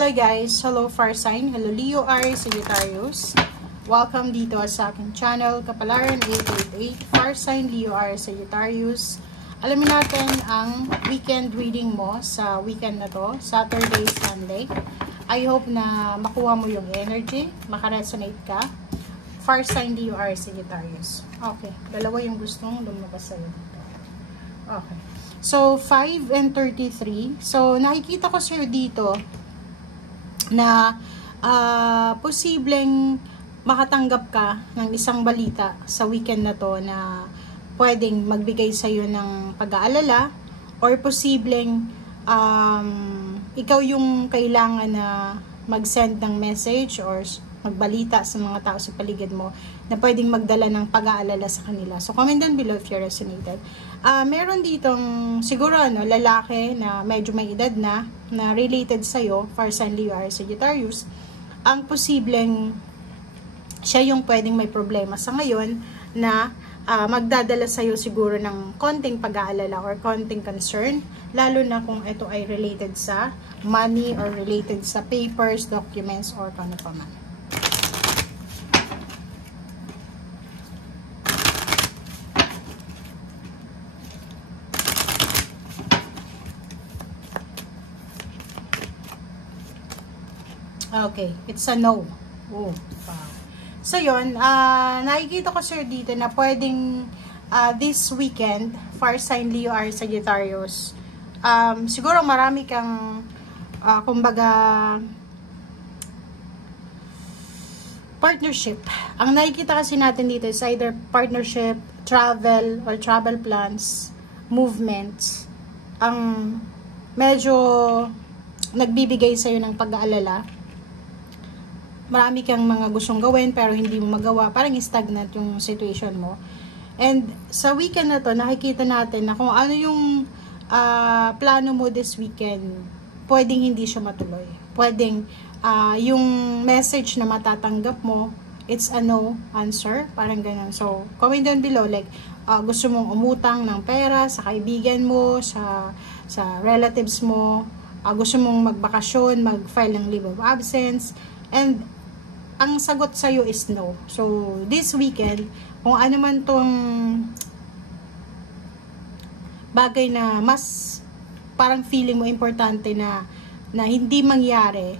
Hello guys, hello fire sign, hello Leo, Aries, Sagittarius. Welcome dito sa aking channel, Kapalaran 888, fire sign Leo, Aries, Sagittarius. Alamin natin ang weekend reading mo sa weekend na to, Saturday, Sunday. I hope na makuha mo yung energy, makaresonate ka. Fire sign Leo, Aries, Sagittarius. Okay, dalawa yung gustong lumabas sa'yo dito. Okay. So, 5 and 33. So, nakikita ko sa'yo dito na posibleng makatanggap ka ng isang balita sa weekend na to na pwedeng magbigay sa'yo ng pag-aalala or posibleng ikaw yung kailangan na mag-send ng message or magbalita sa mga tao sa paligid mo na pwedeng magdala ng pag-aalala sa kanila. So, comment down below if you resonated. Meron ditong siguro lalaki na medyo may edad na related sa'yo, fire sign Leo, Aries, Sagittarius. Ang posibleng siya yung pwedeng may problema sa ngayon na magdadala sa'yo siguro ng konting pag-aalala or konting concern, lalo na kung ito ay related sa money or related sa papers, documents, or kung ano pa man. Okay, it's a no. Oh, wow. So, yun, nakikita ko sir dito na pwedeng this weekend, fire sign Leo, Aries, Sagittarius, siguro marami kang, kumbaga, partnership. Ang nakikita kasi natin dito is either partnership, travel, or travel plans, movements, ang medyo nagbibigay sa'yo ng pag-aalala. Marami kang mga gustong gawin pero hindi mo magawa. Parang stagnant yung situation mo. And sa weekend na to, nakikita natin na kung ano yung plano mo this weekend, pwedeng hindi siya matuloy. Pwedeng yung message na matatanggap mo, it's a no answer. Parang ganun. So, comment down below. Like, gusto mong umutang ng pera sa kaibigan mo, sa relatives mo, gusto mong magbakasyon, mag-file ng leave of absence, and ang sagot sa'yo is no. So, this weekend, kung ano man tong bagay na mas parang feeling mo importante na hindi mangyari,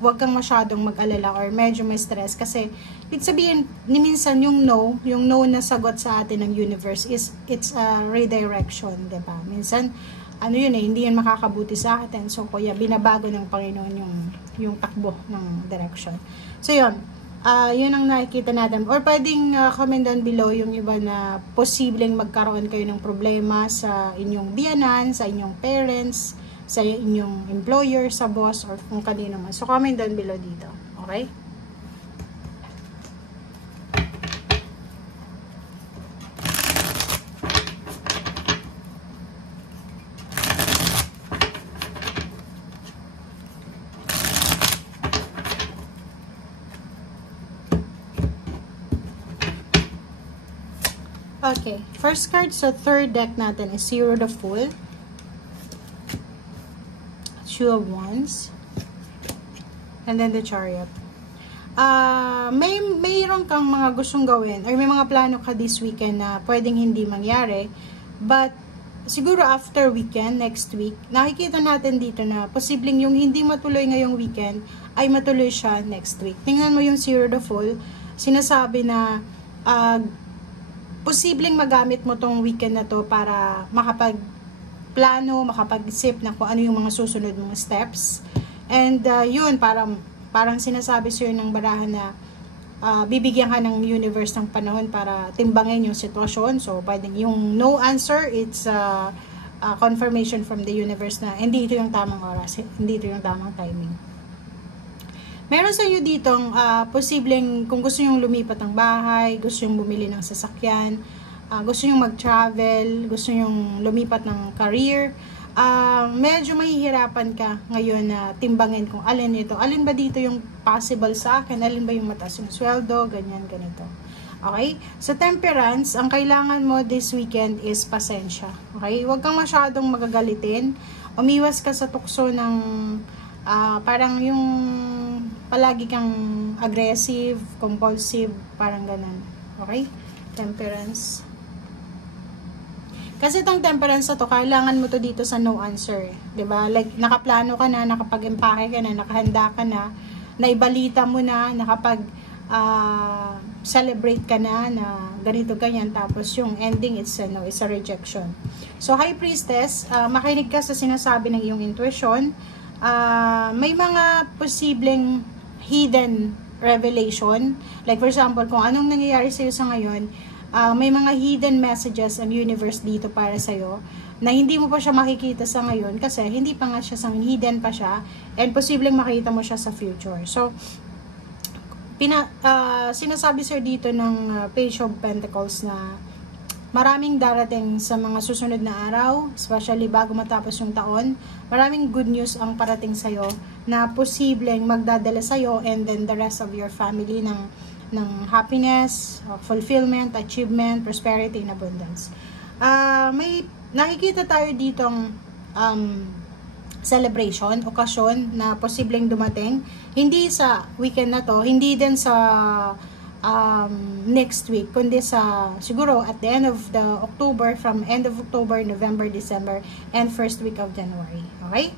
huwag kang masyadong mag-alala or medyo may stress. Kasi, ibig sabihin, ni minsan yung no na sagot sa atin ng universe is, it's a redirection, diba? Minsan, hindi yan makakabuti sa atin. So, kaya binabago ng Panginoon yung takbo ng direction. So, yun. Yun ang nakikita natin. Or pwedeng comment down below yung iba na posibleng magkaroon kayo ng problema sa inyong biyanan, sa inyong parents, sa inyong employer, sa boss, or kung kanino man. So, comment down below dito. Okay? Okay, first card sa third deck natin is Zero the Fool, Two of Wands, and then the Chariot. Mayroon kang mga gustong gawin or may mga plano ka this weekend na pwedeng hindi mangyari, but siguro after weekend, next week, nakikita natin dito na posibleng yung hindi matuloy ngayong weekend ay matuloy siya next week. Tingnan mo yung Zero the Fool, sinasabi na posibleng magamit mo tong weekend na to para makapag-plano, makapag-isip na kung ano yung mga susunod mong steps. And yun, parang sinasabi sa'yo ng barahan na bibigyan ka ng universe ng panahon para timbangin yung sitwasyon. So, pwedeng yung no answer, it's confirmation from the universe na hindi ito yung tamang oras, hindi ito yung tamang timing. Meron sa inyo ditong posibleng kung gusto nyong lumipat ng bahay, gusto nyong bumili ng sasakyan, gusto nyong mag-travel, gusto nyong lumipat ng career, medyo mahihirapan ka ngayon na timbangin kung alin ito. Alin ba dito yung possible sa akin? Alin ba yung mataas yung sweldo? Ganyan, ganito. Okay? Sa temperance, ang kailangan mo this weekend is pasensya. Okay? Huwag kang masyadong magagalitin. Umiwas ka sa tukso ng Parang yung palagi kang aggressive, compulsive, parang ganun. Okay? Temperance. Kasi itong temperance na to, kailangan mo to dito sa no answer. 'Di ba? Like, nakaplano ka na, nakapag-empake ka na, nakahanda ka na, naibalita mo na, celebrate ka na ganito, ganyan. Tapos yung ending, it's a rejection. So, High Priestess, makinig ka sa sinasabi ng iyong intuition. May mga posibleng hidden revelation. Like, for example, kung anong nangyayari sa'yo sa ngayon, may mga hidden messages ang universe dito para sa'yo na hindi mo pa siya makikita sa ngayon kasi hindi pa nga siya hidden pa siya, and posibleng makita mo siya sa future. So, sinasabi sir dito ng Page of Pentacles na maraming darating sa mga susunod na araw, especially bago matapos yung taon. Maraming good news ang parating sa'yo na posibleng magdadala sa'yo and then the rest of your family ng happiness, fulfillment, achievement, prosperity, and abundance. May nakikita tayo ditong celebration, okasyon na posibleng dumating. Hindi sa weekend na to, hindi din sa next week, kundi sa siguro at the end of the October, from end of October, November, December, and first week of January. Okay?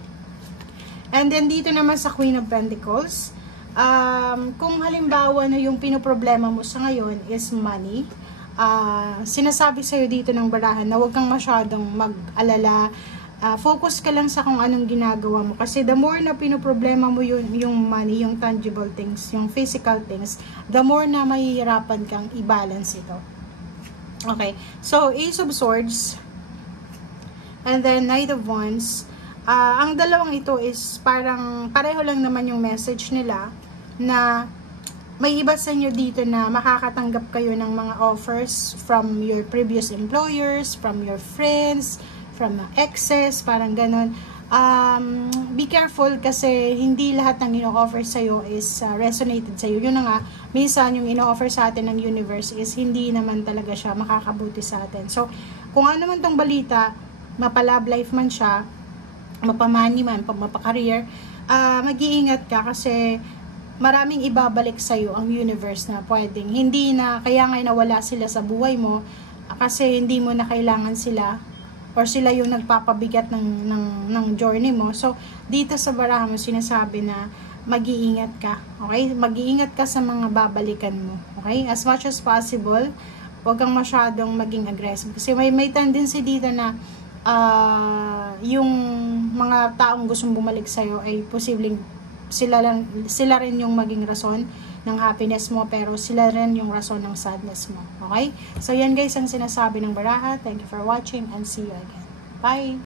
And then dito naman sa Queen of Pentacles, kung halimbawa na yung pinoproblema mo sa ngayon is money, sinasabi sa'yo dito ng barahan na huwag kang masyadong mag-alala, focus ka lang sa kung anong ginagawa mo, kasi the more na pinoproblema mo yung money, yung tangible things, yung physical things, the more na mahihirapan kang i-balance ito. Okay, so Ace of Swords and then Knight of Wands. Ang dalawang ito is parang pareho lang naman yung message nila, na may iba sa inyo dito na makakatanggap kayo ng mga offers from your previous employers, from your friends, from exes, parang ganun. Be careful kasi hindi lahat ng ino-offer sa'yo is resonated sa'yo. Yun na nga, minsan yung ino-offer sa atin ng universe is hindi naman talaga siya makakabuti sa atin. So, kung ano man tong balita, mapa-love life man siya, mapa-money man, mapa-career, mag-iingat ka kasi maraming ibabalik sa'yo ang universe na pwedeng. Hindi na, kaya nga nawala sila sa buhay mo, kasi hindi mo na kailangan sila, or sila yung nagpapabigat ng journey mo. So, dito sa barahan mo, sinasabi na mag-iingat ka. Okay? Mag-iingat ka sa mga babalikan mo. Okay? As much as possible, huwag kang masyadong maging aggressive. Kasi may tendency dito na yung mga taong gustong bumalik sa'yo ay posibleng sila rin yung maging rason ng happiness mo, pero sila rin yung rason ng sadness mo. Okay? So, yan guys ang sinasabi ng baraha. Thank you for watching and see you again. Bye!